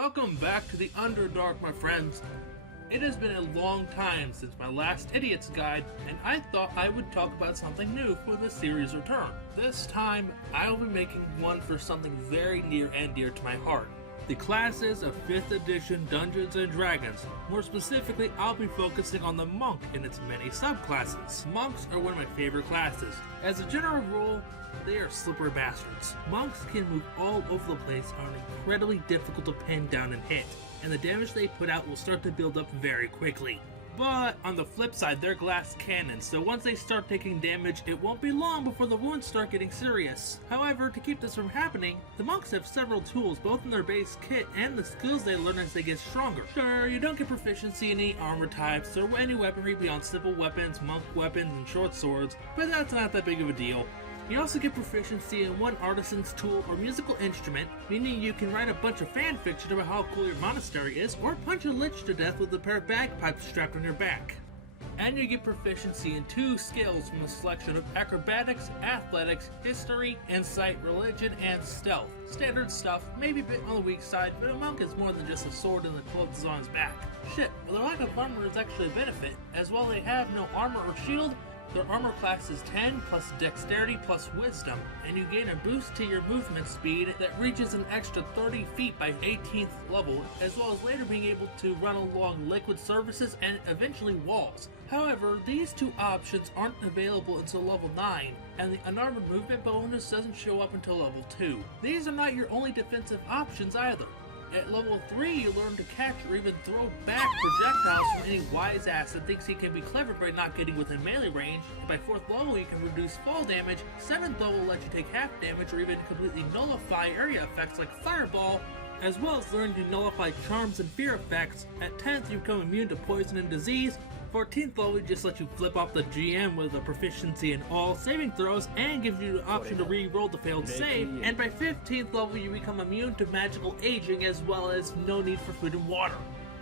Welcome back to the Underdark, my friends. It has been a long time since my last Idiot's Guide, and I thought I would talk about something new for the series return. This time, I will be making one for something very near and dear to my heart. The classes of 5th edition Dungeons & Dragons. More specifically, I'll be focusing on the Monk and its many subclasses. Monks are one of my favorite classes. As a general rule, they are slippery bastards. Monks can move all over the place and are incredibly difficult to pin down and hit, and the damage they put out will start to build up very quickly. But on the flip side, they're glass cannons, so once they start taking damage, it won't be long before the wounds start getting serious. However, to keep this from happening, the monks have several tools both in their base kit and the skills they learn as they get stronger. Sure, you don't get proficiency in any armor types or any weaponry beyond simple weapons, monk weapons, and short swords, but that's not that big of a deal. You also get proficiency in one artisan's tool or musical instrument, meaning you can write a bunch of fanfiction about how cool your monastery is, or punch a lich to death with a pair of bagpipes strapped on your back. And you get proficiency in 2 skills from a selection of acrobatics, athletics, history, insight, religion, and stealth. Standard stuff, maybe a bit on the weak side, but a monk is more than just a sword and the clothes on his back. Shit, the lack of armor is actually a benefit, as while they have no armor or shield, their armor class is 10 plus dexterity plus wisdom, and you gain a boost to your movement speed that reaches an extra 30 feet by 18th level, as well as later being able to run along liquid surfaces and eventually walls. However, these 2 options aren't available until level 9, and the unarmored movement bonus doesn't show up until level 2. These are not your only defensive options either. At level 3, you learn to catch or even throw back projectiles from any wise ass that thinks he can be clever by not getting within melee range, and by 4th level you can reduce fall damage, 7th level will let you take half damage or even completely nullify area effects like Fireball, as well as learning to nullify charms and fear effects. At 10th you become immune to poison and disease, 14th level just lets you flip off the GM with a proficiency in all saving throws and gives you the option to re-roll the failed save, and by 15th level you become immune to magical aging as well as no need for food and water.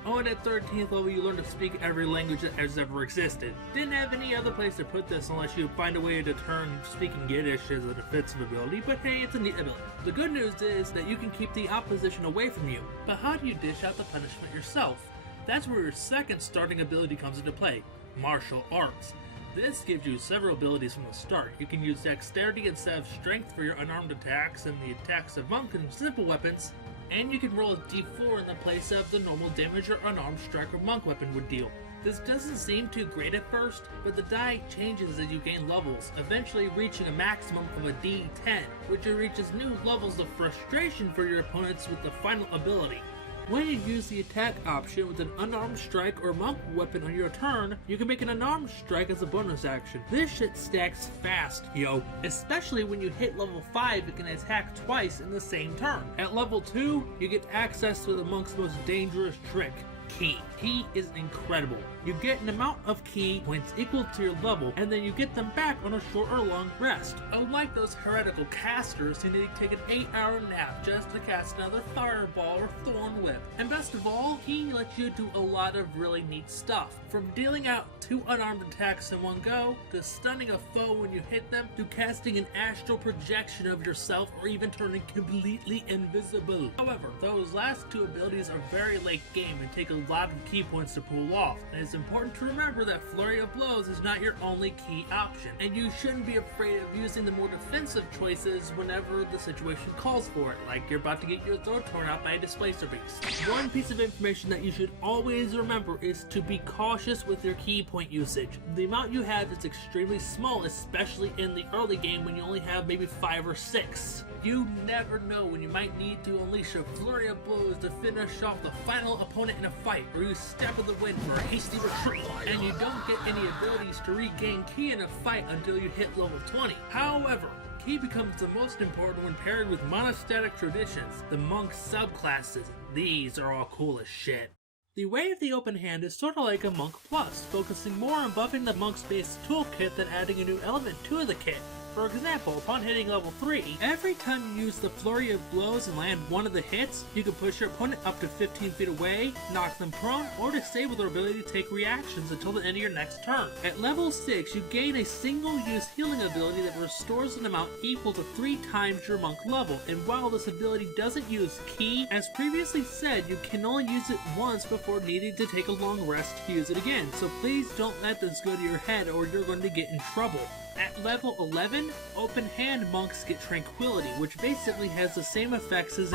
Oh, and at 13th level you learn to speak every language that has ever existed. Didn't have any other place to put this unless you find a way to turn speaking Yiddish as a defensive ability, but hey, it's a neat ability. The good news is that you can keep the opposition away from you, but how do you dish out the punishment yourself? That's where your second starting ability comes into play, martial arts. This gives you several abilities from the start. You can use dexterity instead of strength for your unarmed attacks and the attacks of monk and simple weapons, and you can roll a d4 in the place of the normal damage your unarmed strike or monk weapon would deal. This doesn't seem too great at first, but the die changes as you gain levels, eventually reaching a maximum of a d10, which reaches new levels of frustration for your opponents with the final ability. When you use the attack option with an unarmed strike or monk weapon on your turn, you can make an unarmed strike as a bonus action. This shit stacks fast, yo. Especially when you hit level 5, it can attack twice in the same turn. At level 2, you get access to the monk's most dangerous trick, Ki. Ki is incredible. You get an amount of Ki points equal to your level, and then you get them back on a short or long rest. Unlike those heretical casters who need to take an 8-hour nap just to cast another Fireball or Thorn Whip. And best of all, Ki lets you do a lot of really neat stuff. From dealing out 2 unarmed attacks in one go, to stunning a foe when you hit them, to casting an astral projection of yourself, or even turning completely invisible. However, those last 2 abilities are very late game and take a lot of Ki points to pull off, and it's important to remember that Flurry of Blows is not your only Ki option, and you shouldn't be afraid of using the more defensive choices whenever the situation calls for it, like you're about to get your throat torn out by a Displacer Beast. One piece of information that you should always remember is to be cautious with your Ki point usage. The amount you have is extremely small, especially in the early game when you only have maybe 5 or 6. You never know when you might need to unleash a Flurry of Blows to finish off the final opponent in a fight, or you step in the wind for a hasty retreat, and you don't get any abilities to regain Ki in a fight until you hit level 20. However, Ki becomes the most important when paired with monastic traditions, the monk subclasses. These are all cool as shit. The Way of the Open Hand is sorta like a Monk Plus, focusing more on buffing the monk's base toolkit than adding a new element to the kit. For example, upon hitting level 3, every time you use the flurry of blows and land one of the hits, you can push your opponent up to 15 feet away, knock them prone, or disable their ability to take reactions until the end of your next turn. At level 6, you gain a single-use healing ability that restores an amount equal to 3 times your monk level, and while this ability doesn't use ki, as previously said, you can only use it once before needing to take a long rest to use it again, so please don't let this go to your head or you're going to get in trouble. At level 11, open hand monks get tranquility, which basically has the same effects as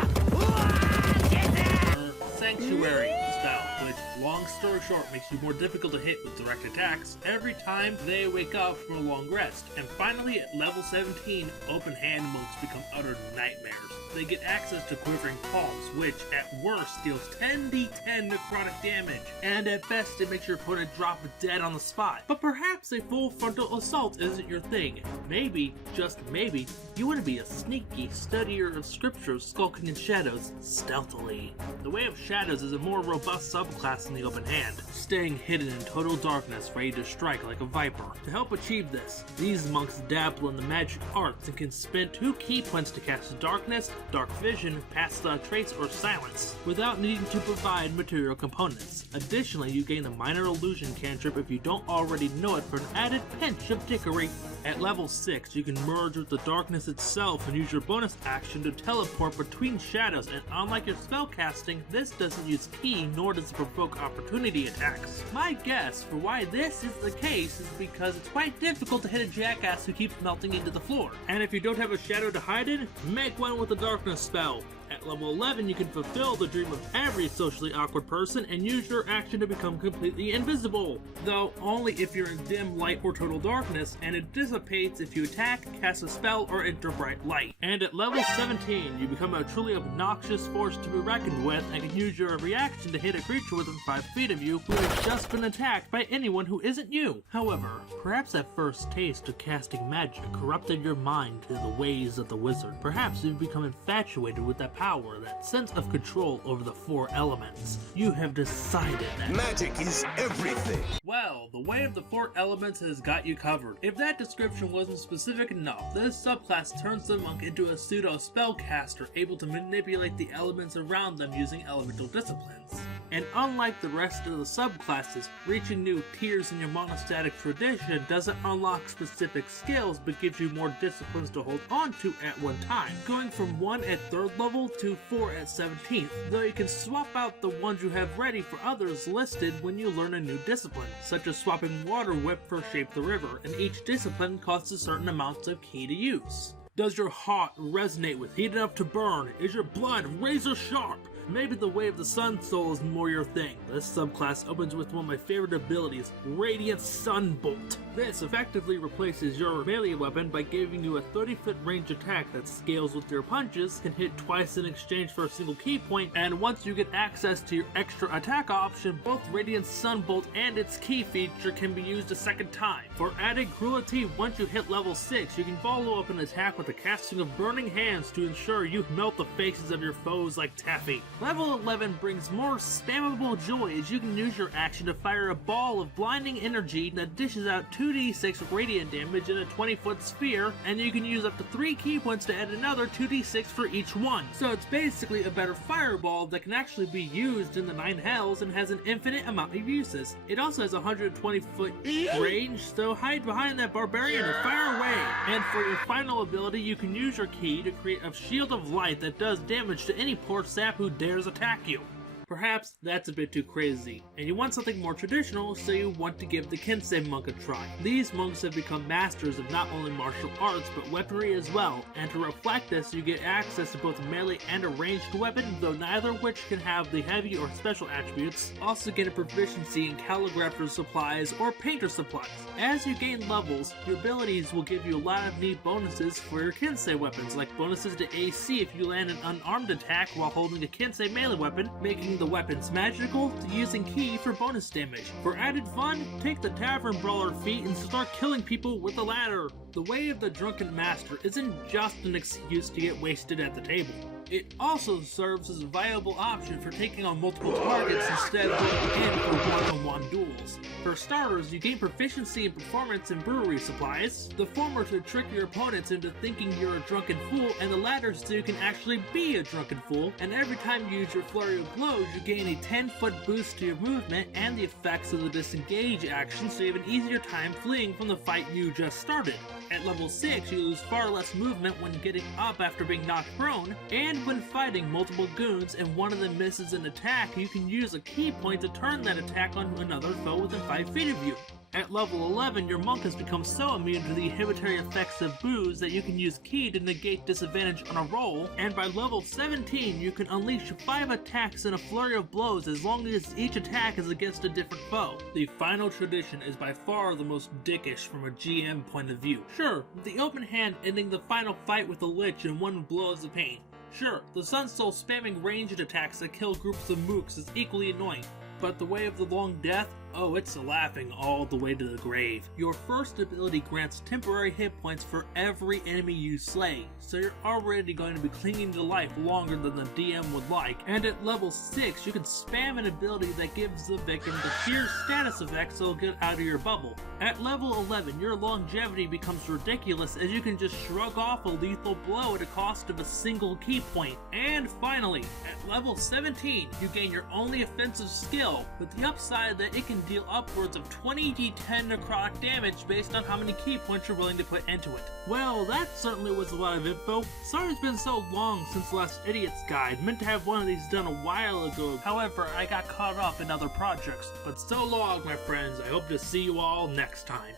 Sanctuary spell, which, long story short, makes you more difficult to hit with direct attacks every time they wake up from a long rest. And finally, at level 17, open hand monks become utter nightmares. They get access to Quivering Palms, which at worst deals 10d10 necrotic damage, and at best it makes your opponent drop dead on the spot. But perhaps a full frontal assault isn't your thing. Maybe, just maybe, you want to be a sneaky studier of scriptures skulking in shadows stealthily. The Way of Shadows is a more robust subclass in the open hand, staying hidden in total darkness, ready to strike like a viper. To help achieve this, these monks dabble in the magic arts and can spend 2 key points to cast Darkness, Dark Vision, Pass Without Trace, or Silence, without needing to provide material components. Additionally, you gain the Minor Illusion cantrip if you don't already know it for an added pinch of dickery. At level 6, you can merge with the darkness itself and use your bonus action to teleport between shadows, and unlike your spellcasting, this doesn't use ki nor does it provoke opportunity attacks. My guess for why this is the case is because it's quite difficult to hit a jackass who keeps melting into the floor. And if you don't have a shadow to hide in, make one with the darkness spell. At level 11, you can fulfill the dream of every socially awkward person and use your action to become completely invisible, though only if you're in dim light or total darkness, and it dissipates if you attack, cast a spell, or enter bright light. And at level 17, you become a truly obnoxious force to be reckoned with and can use your reaction to hit a creature within 5 feet of you who has just been attacked by anyone who isn't you. However, perhaps that first taste of casting magic corrupted your mind to the ways of the wizard. Perhaps you've become infatuated with that power, that sense of control over the 4 elements. You have decided that magic is everything. Well, the Way of the 4 Elements has got you covered. If that description wasn't specific enough, this subclass turns the monk into a pseudo spellcaster able to manipulate the elements around them using elemental disciplines. And unlike the rest of the subclasses, reaching new tiers in your monostatic tradition doesn't unlock specific skills but gives you more disciplines to hold on to at one time, going from 1 at 3rd level to 4 at 17th, though you can swap out the ones you have ready for others listed when you learn a new discipline, such as swapping Water Whip for Shape the River, and each discipline costs a certain amount of ki to use. Does your heart resonate with heat enough to burn? Is your blood razor sharp? Maybe the Way of the Sun Soul is more your thing. This subclass opens with one of my favorite abilities, Radiant Sunbolt. This effectively replaces your melee weapon by giving you a 30-foot range attack that scales with your punches, can hit twice in exchange for a single key point, and once you get access to your extra attack option, both Radiant Sunbolt and its key feature can be used a second time. For added cruelty, once you hit level 6, you can follow up an attack with the casting of Burning Hands to ensure you melt the faces of your foes like taffy. Level 11 brings more spammable joy as you can use your action to fire a ball of blinding energy that dishes out 2d6 radiant damage in a 20-foot sphere, and you can use up to 3 key points to add another 2d6 for each one. So it's basically a better fireball that can actually be used in the 9 hells and has an infinite amount of uses. It also has a 120-foot range, so hide behind that barbarian and fire away. And for your final ability, you can use your ki to create a shield of light that does damage to any poor sap who dares attack you. Perhaps that's a bit too crazy, and you want something more traditional, so you want to give the Kinsei monk a try. These monks have become masters of not only martial arts, but weaponry as well, and to reflect this, you get access to both a melee and a ranged weapon, though neither of which can have the heavy or special attributes. Also get a proficiency in calligrapher's supplies or painter supplies. As you gain levels, your abilities will give you a lot of neat bonuses for your Kinsei weapons, like bonuses to AC if you land an unarmed attack while holding a Kinsei melee weapon, making the weapons magical, to using ki for bonus damage. For added fun, take the Tavern Brawler feat and start killing people with a ladder. The Way of the Drunken Master isn't just an excuse to get wasted at the table. It also serves as a viable option for taking on multiple targets instead of going in for one-on-one duels. For starters, you gain proficiency and performance in brewery supplies, the former to trick your opponents into thinking you're a drunken fool, and the latter so you can actually be a drunken fool, and every time you use your flurry of blows, you gain a 10-foot boost to your movement and the effects of the disengage action, so you have an easier time fleeing from the fight you just started. At level 6, you lose far less movement when getting up after being knocked prone, and when fighting multiple goons and one of them misses an attack, you can use a key point to turn that attack on another foe within 5 feet of you. At level 11, your monk has become so immune to the inhibitory effects of booze that you can use ki to negate disadvantage on a roll, and by level 17, you can unleash 5 attacks in a flurry of blows as long as each attack is against a different foe. The final tradition is by far the most dickish from a GM point of view. Sure, the open hand ending the final fight with a lich in one blow is a pain. Sure, the Sun Soul spamming ranged attacks that kill groups of mooks is equally annoying. But the Way of the Long Death? Oh, it's a laughing all the way to the grave. Your first ability grants temporary hit points for every enemy you slay, so you're already going to be clinging to life longer than the DM would like. And at level 6, you can spam an ability that gives the victim the sheer status effect so get out of your bubble. At level 11, your longevity becomes ridiculous as you can just shrug off a lethal blow at a cost of a single key point. And finally, at level 17, you gain your only offensive skill, with the upside that it can deal upwards of 20 d10 necrotic damage based on how many key points you're willing to put into it. Well, that certainly was a lot of info. Sorry it's been so long since the last Idiot's Guide. Meant to have one of these done a while ago. However, I got caught up in other projects. But so long, my friends. I hope to see you all next time.